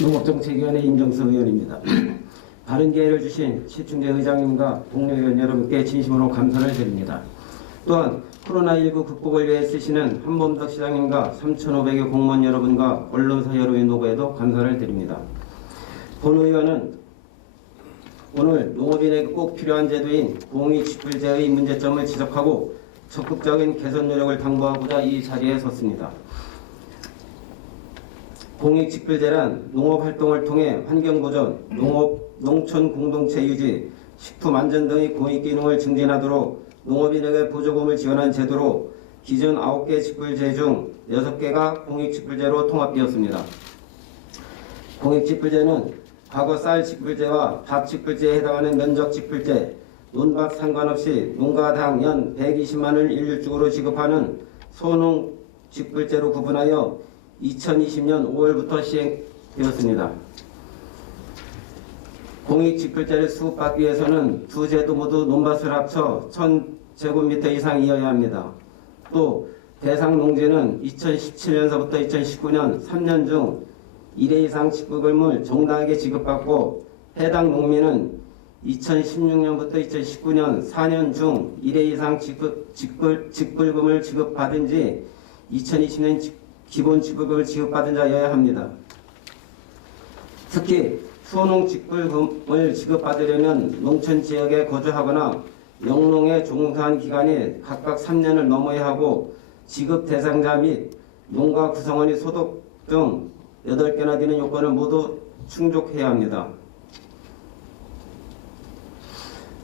농업정책위원회 임정수 의원입니다. 바른 기회를 주신 시충재 의장님과 동료 의원 여러분께 진심으로 감사를 드립니다. 또한 코로나19 극복을 위해 쓰시는 한범덕 시장님과 3,500여 공무원 여러분과 언론사 여러분의 노고에도 감사를 드립니다. 본 의원은 오늘 농업인에게 꼭 필요한 제도인 공익직불제의 문제점을 지적하고 적극적인 개선 노력을 당부하고자 이 자리에 섰습니다. 공익직불제란 농업활동을 통해 환경보전, 농촌 공동체 유지, 식품안전 등의 공익기능을 증진하도록 농업인에게 보조금을 지원한 제도로 기존 9개 직불제 중 6개가 공익직불제로 통합되었습니다. 공익직불제는 과거 쌀 직불제와 밥 직불제에 해당하는 면적 직불제, 논밭 상관없이 농가당 연 120만 원을 일률적으로 지급하는 소농 직불제로 구분하여 2020년 5월부터 시행되었습니다. 공익직불제를 수급받기 위해서는 두 제도 모두 논밭을 합쳐 1000제곱미터 이상이어야 합니다. 또 대상 농지는 2017년서부터 2019년 3년 중 1회 이상 직불금을 정당하게 지급받고 해당 농민은 2016년부터 2019년 4년 중 1회 이상 직불금을 지급받은 지 2020년 기본 직불금을 지급받은 자여야 합니다. 특히 소농 직불금을 지급받으려면 농촌 지역에 거주하거나 영농에 종사한 기간이 각각 3년을 넘어야 하고 지급 대상자 및 농가 구성원이 소득 등 8개나 되는 요건을 모두 충족해야 합니다.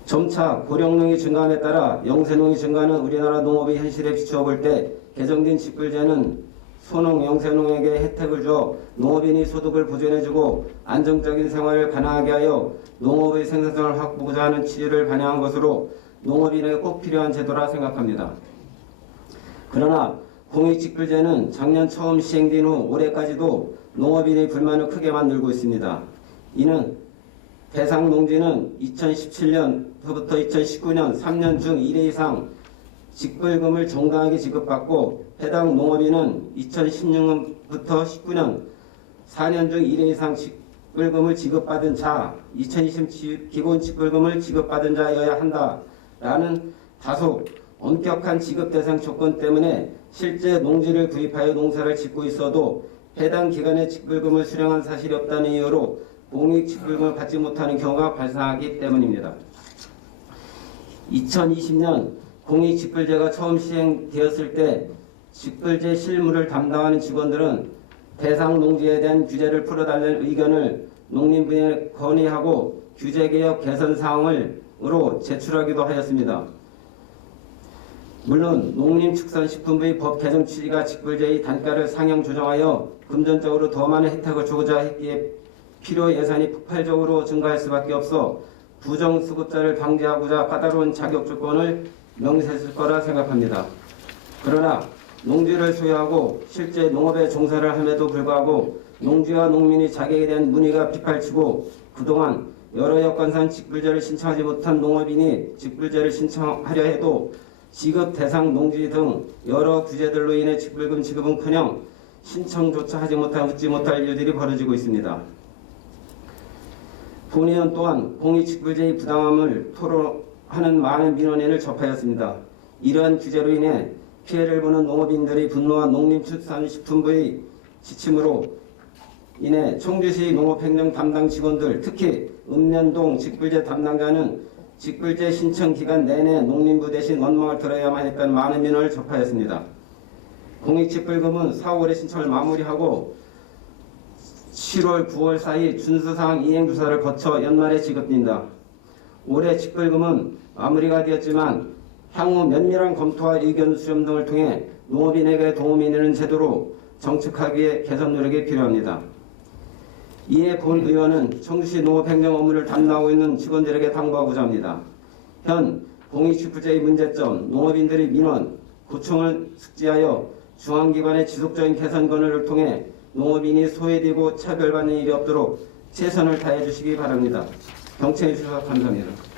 점차 고령농이 증가함에 따라 영세농이 증가하는 우리나라 농업의 현실에 비추어 볼 때 개정된 직불제는 소농, 영세농에게 혜택을 주어 농업인이 소득을 보존해주고 안정적인 생활을 가능하게 하여 농업의 생산성을 확보하고자 하는 취지를 반영한 것으로 농업인에게 꼭 필요한 제도라 생각합니다. 그러나 공익직불제는 작년 처음 시행된 후 올해까지도 농업인의 불만을 크게 만들고 있습니다. 이는 대상 농지는 2017년부터 2019년 3년 중 1회 이상 직불금을 정당하게 지급받고 해당 농업인은 2016년부터 19년 4년 중 1회 이상 직불금을 지급받은 자, 2020 기본 직불금을 지급받은 자여야 한다라는 다소 엄격한 지급 대상 조건 때문에 실제 농지를 구입하여 농사를 짓고 있어도 해당 기간에 직불금을 수령한 사실이 없다는 이유로 공익 직불금을 받지 못하는 경우가 발생하기 때문입니다. 2020년 공익 직불제가 처음 시행되었을 때 직불제 실무를 담당하는 직원들은 대상 농지에 대한 규제를 풀어달라는 의견을 농림부에 건의하고 규제개혁 개선 사항으로 제출하기도 하였습니다. 물론 농림축산식품부의 법 개정 취지가 직불제의 단가를 상향 조정하여 금전적으로 더 많은 혜택을 주고자 했기에 필요 예산이 폭발적으로 증가할 수밖에 없어 부정수급자를 방지하고자 까다로운 자격 조건을 명시했을 거라 생각합니다. 그러나 농지를 소유하고 실제 농업에 종사를 함에도 불구하고 농지와 농민의 자격에 대한 문의가 빗발치고 그동안 여러 여건상 직불제를 신청하지 못한 농업인이 직불제를 신청하려 해도 지급 대상 농지 등 여러 규제들로 인해 직불금 지급은커녕 신청조차 하지 못한 웃지 못할 일들이 벌어지고 있습니다. 본 의원 또한 공익직불제의 부당함을 토로하는 많은 민원인을 접하였습니다. 이러한 규제로 인해 피해를 보는 농업인들의 분노와 농림축산식품부의 지침으로 인해 청주시 농업행정 담당 직원들, 특히 읍면동 직불제 담당자는 직불제 신청 기간 내내 농림부 대신 원망을 들어야만 했다는 많은 민원을 접하였습니다. 공익직불금은 4, 5월에 신청을 마무리하고 7월, 9월 사이 준수사항 이행조사를 거쳐 연말에 지급됩니다. 올해 직불금은 마무리가 되었지만 향후 면밀한 검토와 의견 수렴 등을 통해 농업인에게 도움이 되는 제도로 정착하기 위해 개선 노력이 필요합니다. 이에 본 의원은 청주시 농업행정 업무를 담당하고 있는 직원들에게 당부하고자 합니다. 현 공익직불제의 문제점, 농업인들의 민원, 고충을 숙지하여 중앙기관의 지속적인 개선 권한을 통해 농업인이 소외되고 차별받는 일이 없도록 최선을 다해 주시기 바랍니다. 경청해 주셔서 감사합니다.